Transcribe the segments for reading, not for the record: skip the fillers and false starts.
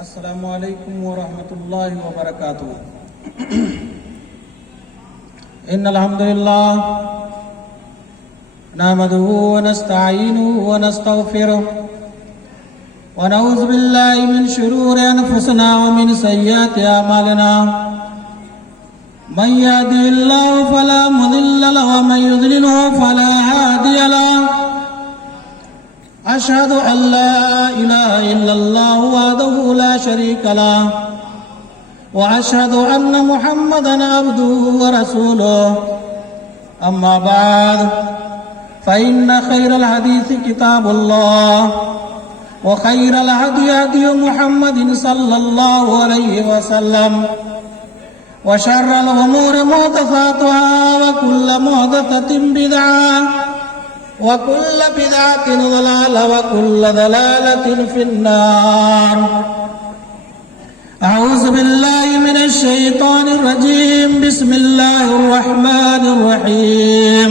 السلام علیکم ورحمۃ اللہ وبرکاتہ۔ ان الحمد للہ نحمده ونستعینه ونستغفره ونعوذ باللہ من شرور انفسنا ومن سیئات اعمالنا، من يهده الله فلا مضل له ومن يضلله فلا هادي له، أشهد أن لا إله إلا الله وحده لا شريك له، وأشهد أن محمدًا عبده ورسوله، أما بعد فإن خير الحديث كتاب الله، وخير الهدي هدي محمد صلى الله عليه وسلم، وشر الأمور محدثاتها وكل محدثة بدعة وكل بدعة ضلالة وكل ضلالة في النار۔ أعوذ بالله من الشيطان الرجيم، بسم الله الرحمن الرحيم۔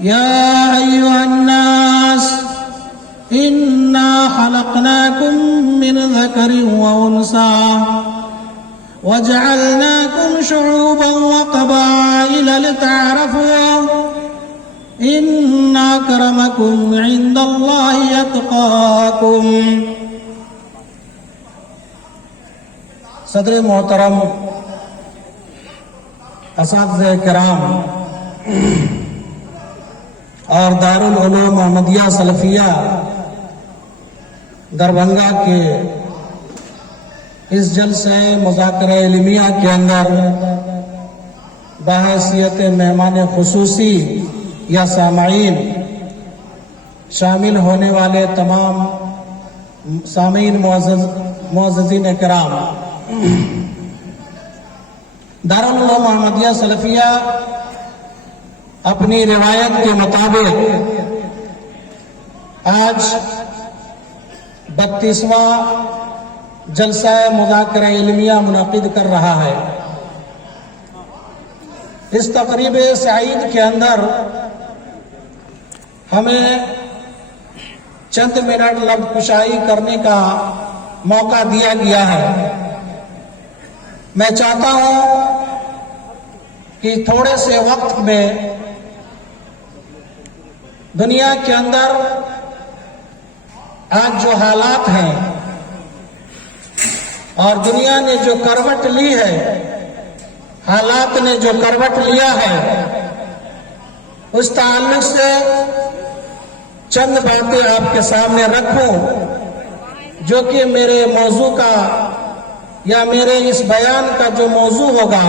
يا أيها الناس إنا خلقناكم من ذكر وأنثى وجعلناكم شعوبا وقبائل لتعارفوا ان اکرمکم عند اللہ اتقاکم۔ صدر محترم، اساتذہ کرام اور دارالعلوم محمدیہ سلفیہ دربھنگا کے اس جلسہ مذاکرہ علمیہ کے اندر بحیثیت مہمان خصوصی یا سامعین شامل ہونے والے تمام سامعین معززین کرام، دارالعلوم محمدیہ سلفیہ اپنی روایت کے مطابق آج 32واں جلسہ مذاکرہ علمیہ منعقد کر رہا ہے۔ اس تقریب سعید کے اندر ہمیں چند منٹ لفظ کشائی کرنے کا موقع دیا گیا ہے۔ میں چاہتا ہوں کہ تھوڑے سے وقت میں دنیا کے اندر آج جو حالات ہیں اور دنیا نے جو کروٹ لی ہے، حالات نے جو کروٹ لیا ہے، اس تعلق سے چند باتیں آپ کے سامنے رکھوں جو کہ میرے موضوع کا یا میرے اس بیان کا جو موضوع ہوگا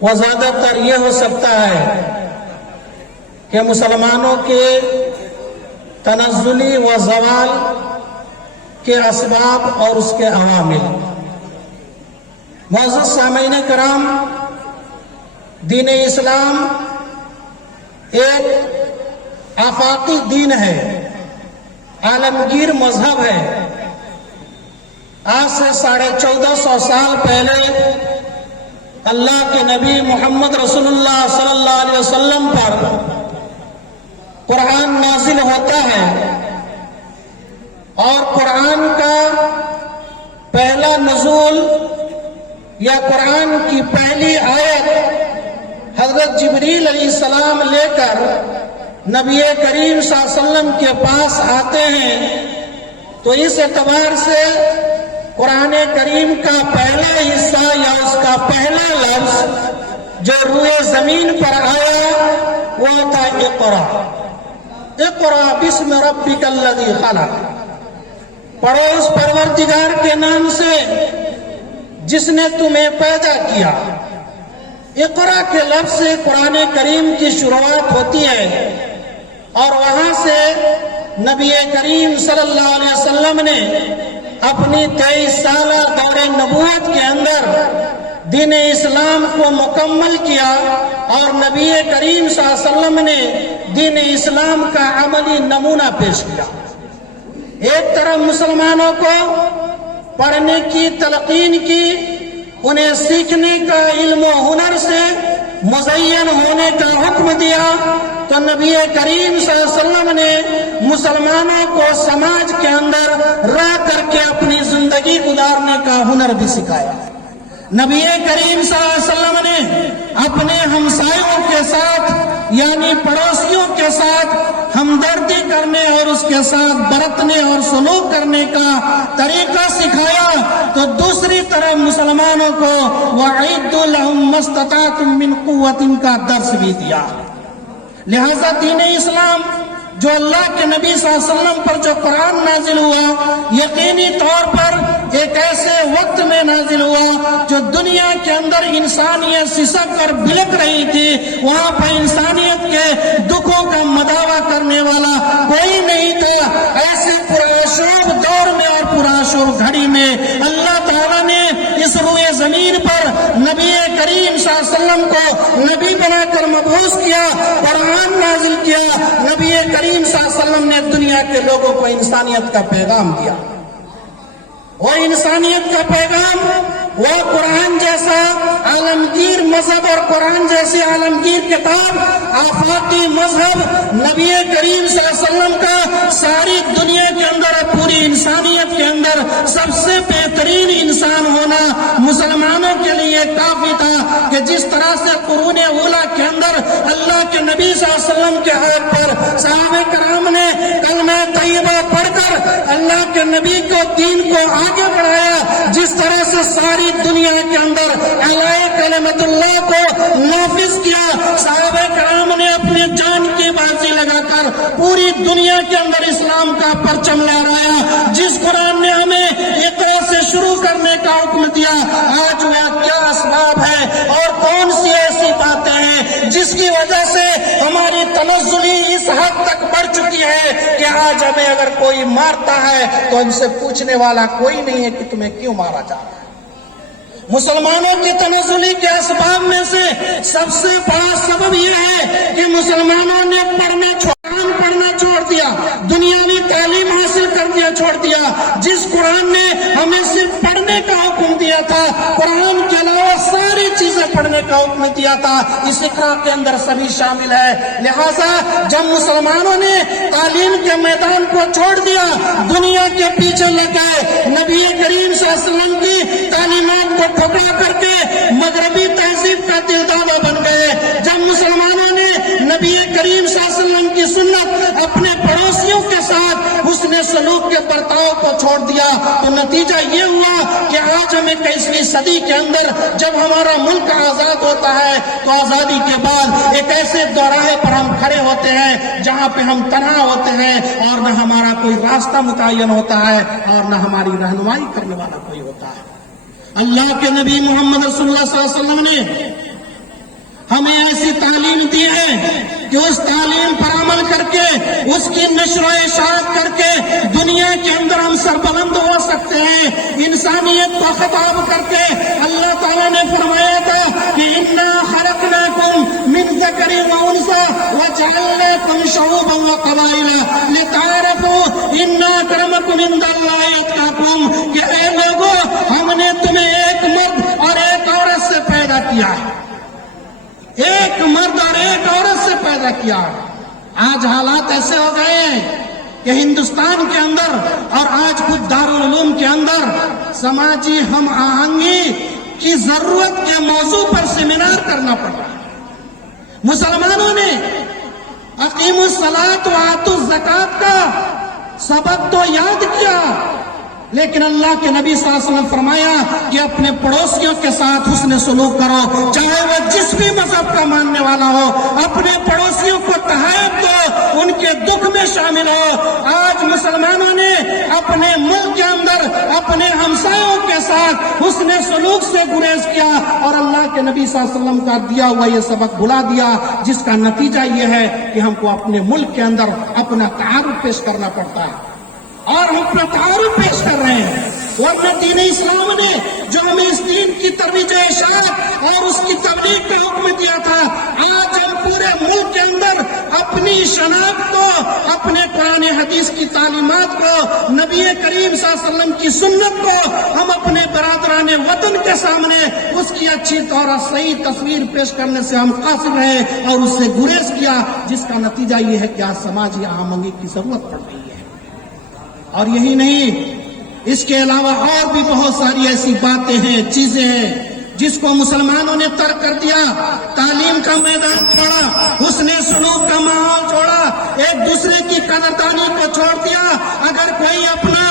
وہ زیادہ تر یہ ہو سکتا ہے کہ مسلمانوں کے تنزلی و زوال کے اسباب اور اس کے عوامل۔ معزز سامعین کرام، دین اسلام ایک آفاقی دین ہے، عالمگیر مذہب ہے۔ آج سے 1450 سال پہلے اللہ کے نبی محمد رسول اللہ صلی اللہ علیہ وسلم پر قرآن نازل ہوتا ہے، اور قرآن کا پہلا نزول یا قرآن کی پہلی آیت حضرت جبریل علیہ السلام لے کر نبی کریم صلی اللہ علیہ وسلم کے پاس آتے ہیں، تو اس اعتبار سے قرآن کریم کا پہلا حصہ یا اس کا پہلا لفظ جو روئے زمین پر آیا وہ تھا اقرا۔ اقرا بسم ربک الذی خلق، پڑھو اس پروردگار کے نام سے جس نے تمہیں پیدا کیا۔ اقرا کے لفظ سے قرآن کریم کی شروعات ہوتی ہے، اور وہاں سے نبی کریم صلی اللہ علیہ وسلم نے اپنی 23 سالہ دور نبوت کے اندر دین اسلام کو مکمل کیا، اور نبی کریم صلی اللہ علیہ وسلم نے دین اسلام کا عملی نمونہ پیش کیا۔ ایک طرف مسلمانوں کو پڑھنے کی تلقین کی، انہیں سیکھنے کا علم و ہنر سے مزین ہونے کا حکم دیا تو نبی کریم صلی اللہ علیہ وسلم نے مسلمانوں کو سماج کے اندر رہ کر کے اپنی زندگی گزارنے کا ہنر بھی سکھایا۔ نبی کریم صلی اللہ علیہ وسلم نے اپنے ہمسایوں کے ساتھ یعنی پڑوسیوں کے ساتھ ہمدردی کرنے اور اس کے ساتھ برتنے اور سلوک کرنے کا طریقہ سکھایا، تو دوسری طرف مسلمانوں کو وَأَعِدُّوا لَهُم مَّا اسْتَطَعْتُم مِّن قُوَّةٍ کا درس بھی دیا۔ لہذا دین اسلام جو اللہ کے نبی صلی اللہ علیہ وسلم پر جو قرآن نازل ہوا، یقینی طور پر ایک ایسے وقت میں نازل ہوا جو دنیا کے اندر انسانیت سسک اور بلک رہی تھی، وہاں پر انسانیت کے دکھوں کا مداوع کرنے والا کوئی نہیں تھا۔ ایسے پرآشوب دور میں اور پرآشوب گھڑی میں اللہ تعالیٰ نے اس روئے زمین پر نبی کریم صلی اللہ علیہ وسلم کو نبی بنا کر مبعوث کیا، قرآن نازل کیا۔ نبی کریم صلی اللہ علیہ وسلم نے دنیا کے لوگوں کو انسانیت کا پیغام دیا۔ وہ انسانیت کا پیغام وہ قرآن جیسا عالمگیر مذہب اور قرآن جیسی عالمگیر کتاب، آفاقی مذہب، نبی کریم صلی اللہ علیہ وسلم کا ساری دنیا کے اندر اور پوری انسانیت کے اندر سب سے بہترین انسان ہونا مسلمانوں کے لیے کافی تھا کہ جس طرح سے قرون اولیٰ کے اندر اللہ کے نبی صلی اللہ علیہ وسلم کے ہاتھ پر صحابہ کرام نے کلمہ طیبہ پڑھ کر اللہ کے نبی کو دین کو آگے بڑھایا، جس طرح سے ساری دنیا کے اندر اعلی کلمت اللہ کو نافذ کیا۔ صحابہ کرام نے اپنے جان کی بازی لگا کر پوری دنیا کے اندر اسلام کا پرچم لہرایا۔ جس قرآن نے ہمیں اقرا سے شروع کرنے کا حکم دیا، آج وہ کیا اسباب ہے اور کون سی ایسی باتیں ہیں جس کی وجہ سے ہماری تنزلی اس حد تک بڑھ چکی ہے کہ آج ہمیں اگر کوئی مارتا ہے تو ہم سے پوچھنے والا کوئی نہیں ہے کہ تمہیں کیوں مارا جا رہا ہے۔ مسلمانوں کی تنزلی کے اسباب میں سے سب سے بڑا سبب یہ ہے کہ مسلمانوں نے پڑھنا چھوڑ دیا، دنیاوی تعلیم حاصل چھوڑ دیا۔ جس قرآن نے ہمیں صرف پڑھنے کا حکم دیا تھا، قرآن کے علاوہ ساری چیزیں پڑھنے کا حکم دیا تھا، اس اقرا کے اندر سبھی شامل ہے۔ لہٰذا جب مسلمانوں نے تعلیم کے میدان کو چھوڑ دیا، دنیا کے پیچھے لگ گئے، نبی کریم صلی اللہ علیہ وسلم کی تعلیمات کو ٹھکرا کر کے مغربی تہذیب کا دل دادا بن گئے۔ جب مسلمانوں نے نبی کریم صلی اللہ علیہ وسلم کی سنت اپنے پڑوسیوں کے ساتھ حسن سلوک کے برتاؤ کو چھوڑ دیا، تو نتیجہ یہ ہوا کہ آج ہمیں 21ویں صدی کے اندر جب ہمارا ملک آزاد ہوتا ہے تو آزادی کے بعد ایک ایسے دوراہے پر ہم کھڑے ہوتے ہیں جہاں پہ ہم تنہا ہوتے ہیں اور نہ ہمارا کوئی راستہ متعین ہوتا ہے اور نہ ہماری رہنمائی کرنے والا کوئی ہوتا ہے۔ اللہ کے نبی محمد رسول اللہ صلی اللہ علیہ وسلم نے ہمیں ایسی تعلیم دی ہے کہ اس تعلیم پر عمل کر کے اس کی نشر و اشاعت کر کے دنیا کے اندر ہم سربلند ہو سکتے ہیں۔ انسانیت کو خطاب کر کے اللہ تعالیٰ نے فرمایا تھا کہ اِنَّا خَلَقْنَاكُم مِّن ذَكَرٍ وَأُنثَىٰ وَجَعَلْنَاكُمْ شُعُوبًا وَقَبَائِلَ لِتَعَارَفُوا إِنَّ أَكْرَمَكُمْ عِندَ اللَّهِ أَتْقَاكُمْ کہ اے لوگوں، ہم نے تمہیں ایک مرد اور ایک عورت سے پیدا کیا ہے، ایک مرد اور ایک عورت سے پیدا کیا۔ آج حالات ایسے ہو گئے ہیں کہ ہندوستان کے اندر اور آج کچھ دارالعلوم کے اندر سماجی ہم آہنگی کی ضرورت کے موضوع پر سیمینار کرنا پڑ رہا ہے۔ مسلمانوں نے اقیموا الصلاۃ وآتوا الزکوٰۃ کا سبق تو یاد کیا، لیکن اللہ کے نبی صلی اللہ علیہ وسلم فرمایا کہ اپنے پڑوسیوں کے ساتھ حسن سلوک کرو، چاہے وہ جس بھی مذہب کا ماننے والا ہو، اپنے پڑوسیوں کو تحائف دو، ان کے دکھ میں شامل ہو۔ آج مسلمانوں نے اپنے ملک کے اندر اپنے ہمسایوں کے ساتھ حسن سلوک سے گریز کیا اور اللہ کے نبی صلی اللہ علیہ وسلم کا دیا ہوا یہ سبق بھلا دیا، جس کا نتیجہ یہ ہے کہ ہم کو اپنے ملک کے اندر اپنا تعارف پیش کرنا پڑتا ہے اور ہم اپنا تعارف پیش کر رہے ہیں۔ ورنہ دین اسلام نے جو ہمیں اس دین کی ترویج و اشاعت اور اس کی تبلیغ کا حکم دیا تھا، آج ہم پورے ملک کے اندر اپنی شناخت کو، اپنے قرآن حدیث کی تعلیمات کو، نبی کریم صلی اللہ علیہ وسلم کی سنت کو ہم اپنے برادران وطن کے سامنے اس کی اچھی اور صحیح تصویر پیش کرنے سے ہم قاصر رہے اور اس سے گریز کیا، جس کا نتیجہ یہ ہے کہ آج سماجی آہنگی کی ضرورت پڑ رہی ہے۔ اور یہی نہیں، اس کے علاوہ اور بھی بہت ساری ایسی باتیں ہیں، چیزیں ہیں جس کو مسلمانوں نے ترک کر دیا۔ تعلیم کا میدان چھوڑا، حسن سلوک کا ماحول چھوڑا، ایک دوسرے کی قدردانی کو چھوڑ دیا۔ اگر کوئی اپنا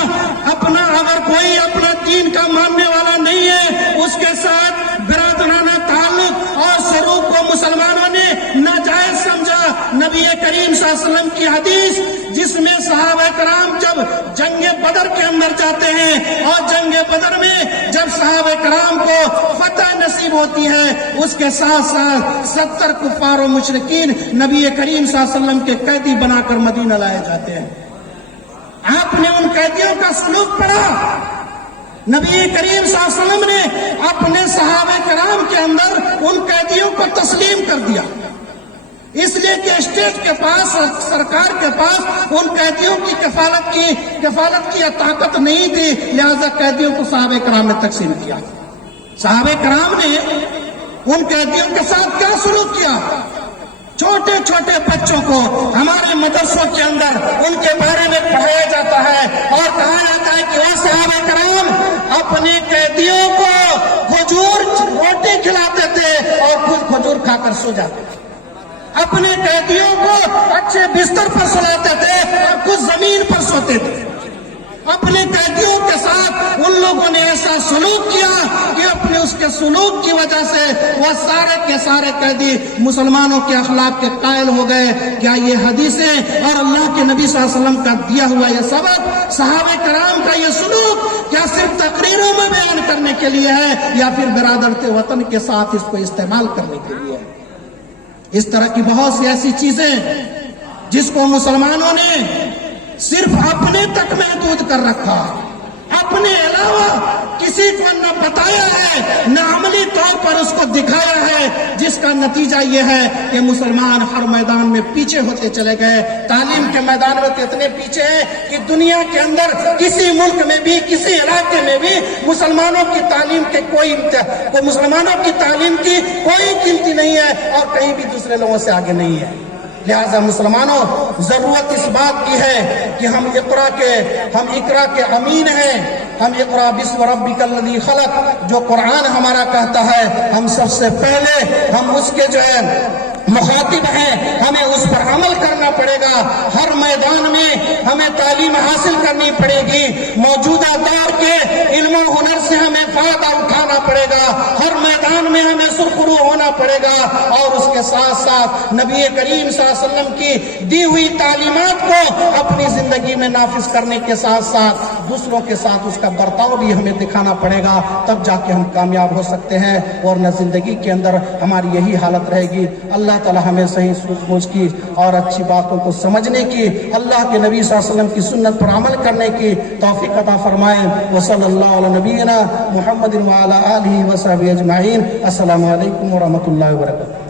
دین کا ماننے والا نہیں ہے، اس کے ساتھ برادرانہ تعلق اور سلوک کو مسلمانوں نے ناجائز سمجھا۔ نبی کریم صلی اللہ علیہ وسلم کی حدیث جس میں صحابہ کرام جب جنگ بدر کے اندر جاتے ہیں اور جنگ بدر میں جب صحابہ کرام کو فتح نصیب ہوتی ہے، اس کے ساتھ ساتھ 70 کفار و مشرکین نبی کریم صلی اللہ علیہ وسلم کے قیدی بنا کر مدینہ لائے جاتے ہیں۔ آپ نے ان قیدیوں کا سلوک پڑھا؟ نبی کریم صلی اللہ علیہ وسلم نے اپنے صحابہ کرام کے اندر ان قیدیوں کو تسلیم کر دیا، اس لیے کہ اسٹیٹ کے پاس، سرکار کے پاس ان قیدیوں کی کفالت کی طاقت نہیں تھی، لہذا قیدیوں کو صحابہ کرام نے تقسیم کیا۔ صحابہ کرام نے ان قیدیوں کے ساتھ کیا سلوک کیا؟ چھوٹے چھوٹے بچوں کو ہمارے مدرسوں کے اندر ان کے بارے میں پڑھایا جاتا ہے اور کہا جاتا ہے کہ وہ صحابہ کرام اپنے قیدیوں کو کھجور روٹی کھلاتے تھے اور خود کھجور کھا کر سو جاتے تھے، اپنے قیدیوں کو اچھے بستر پر سلاتے تھے اور خود زمین پر سوتے تھے۔ اپنے قیدیوں کے ساتھ ان لوگوں نے ایسا سلوک کیا کہ اپنے اس کے سلوک کی وجہ سے وہ سارے کے سارے قیدی مسلمانوں کے اخلاق کے قائل ہو گئے۔ کیا یہ حدیثیں اور اللہ کے نبی صلی اللہ علیہ وسلم کا دیا ہوا یہ سبق، صحابہ کرام کا یہ سلوک کیا صرف تقریروں میں بیان کرنے کے لیے ہے یا پھر برادرت وطن کے ساتھ اس کو استعمال کرنے کے لیے ہے؟ اس طرح کی بہت سی ایسی چیزیں جس کو مسلمانوں نے صرف اپنے تک محدود کر رکھا، اپنے علاوہ کسی کو نہ بتایا ہے نہ عملی طور پر اس کو دکھایا ہے، جس کا نتیجہ یہ ہے کہ مسلمان ہر میدان میں پیچھے ہوتے چلے گئے۔ تعلیم کے میدان میں تو اتنے پیچھے ہیں کہ دنیا کے اندر کسی ملک میں بھی، کسی علاقے میں بھی مسلمانوں کی تعلیم کی کوئی قیمتی نہیں ہے اور کہیں بھی دوسرے لوگوں سے آگے نہیں ہے۔ لہذا مسلمانوں، ضرورت اس بات کی ہے کہ ہم اقرا کے امین ہیں، ہم اقرا بسم ربک الذی خلق، جو قرآن ہمارا کہتا ہے، ہم سب سے پہلے ہم اس کے جو ہے مخاطب ہیں، ہمیں اس پر عمل کرنا پڑے گا۔ ہر میدان میں ہمیں تعلیم حاصل کرنی پڑے گی، موجودہ دور کے علم و ہنر سے ہمیں فائدہ اٹھانا پڑے گا، ہر میدان میں ہمیں سرخرو ہونا پڑے گا، اور اس کے ساتھ ساتھ نبی کریم صلی اللہ علیہ وسلم کی دی ہوئی تعلیمات کو اپنی زندگی میں نافذ کرنے کے ساتھ ساتھ دوسروں کے ساتھ اس کا برتاؤ بھی ہمیں دکھانا پڑے گا، تب جا کے ہم کامیاب ہو سکتے ہیں، ورنہ زندگی کے اندر ہماری یہی حالت رہے گی۔ اللہ تعالی ہمیں صحیح سوچ بوجھ کی اور اچھی باتوں کو سمجھنے کی، اللہ کے نبی صلی اللہ علیہ وسلم کی سنت پر عمل کرنے کی توفیق عطا فرمائے۔ وصلی اللہ علی نبینا محمد وعلی آلہ وصحبہ اجمعین۔ السلام علیکم ورحمۃ اللہ وبرکاتہ۔